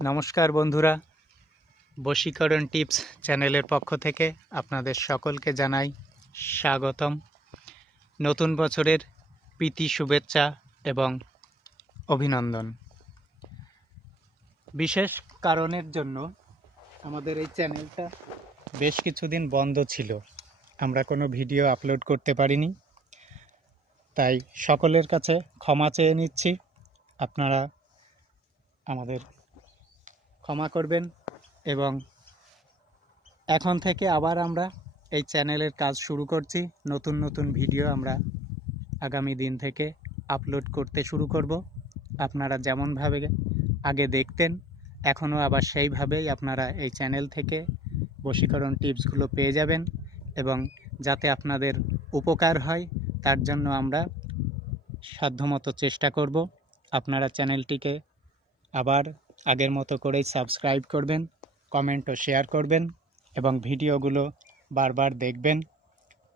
নমস্কার বন্ধুরা, বশীকরণ টিপস চ্যানেলের পক্ষ থেকে আপনাদের সকলকে জানাই স্বাগতম। নতুন বছরের প্রীতি শুভেচ্ছা এবং অভিনন্দন। বিশেষ কারণের জন্য আমাদের এই চ্যানেলটা বেশ কিছুদিন বন্ধ ছিল, আমরা কোনো ভিডিও আপলোড করতে পারিনি, তাই সকলের কাছে ক্ষমা চেয়ে নিচ্ছি। আপনারা আমাদের ক্ষমা করবেন এবং এখন থেকে আবার আমরা এই চ্যানেলের কাজ শুরু করছি। নতুন নতুন ভিডিও আমরা আগামী দিন থেকে আপলোড করতে শুরু করব। আপনারা যেমনভাবে আগে দেখতেন এখনও আবার সেইভাবেই আপনারা এই চ্যানেল থেকে বশীকরণ টিপসগুলো পেয়ে যাবেন এবং যাতে আপনাদের উপকার হয় তার জন্য আমরা সাধ্যমতো চেষ্টা করব। আপনারা চ্যানেলটিকে আবার আগের মতো করেই সাবস্ক্রাইব করবেন, কমেন্ট ও শেয়ার করবেন এবং ভিডিওগুলো বারবার দেখবেন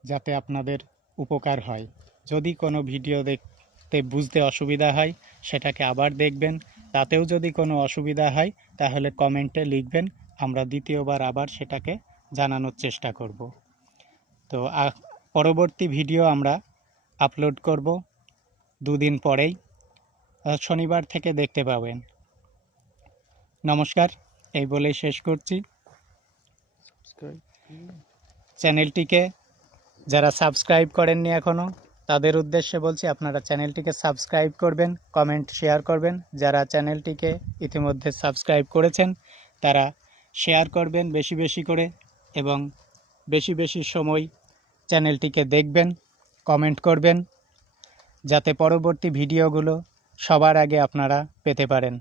যাতে আপনাদের উপকার হয়। যদি কোনো ভিডিও দেখতে বুঝতে অসুবিধা হয় সেটাকে আবার দেখবেন, তাতেও যদি কোনো অসুবিধা হয় তাহলে কমেন্টে লিখবেন, আমরা দ্বিতীয়বার আবার সেটাকে জানানোর চেষ্টা করব। তো পরবর্তী ভিডিও আমরা আপলোড করব দুদিন পরেই, শনিবার থেকে দেখতে পাবেন। নমস্কার, এই বলেই শেষ করছি। চ্যানেলটিকে যারা সাবস্ক্রাইব করেননি এখনও তাদের উদ্দেশ্যে বলছি, আপনারা চ্যানেলটিকে সাবস্ক্রাইব করবেন, কমেন্ট শেয়ার করবেন। যারা চ্যানেলটিকে ইতিমধ্যে সাবস্ক্রাইব করেছেন তারা শেয়ার করবেন বেশি বেশি করে এবং বেশি বেশি সময় চ্যানেলটিকে দেখবেন, কমেন্ট করবেন যাতে পরবর্তী ভিডিওগুলো সবার আগে আপনারা পেতে পারেন।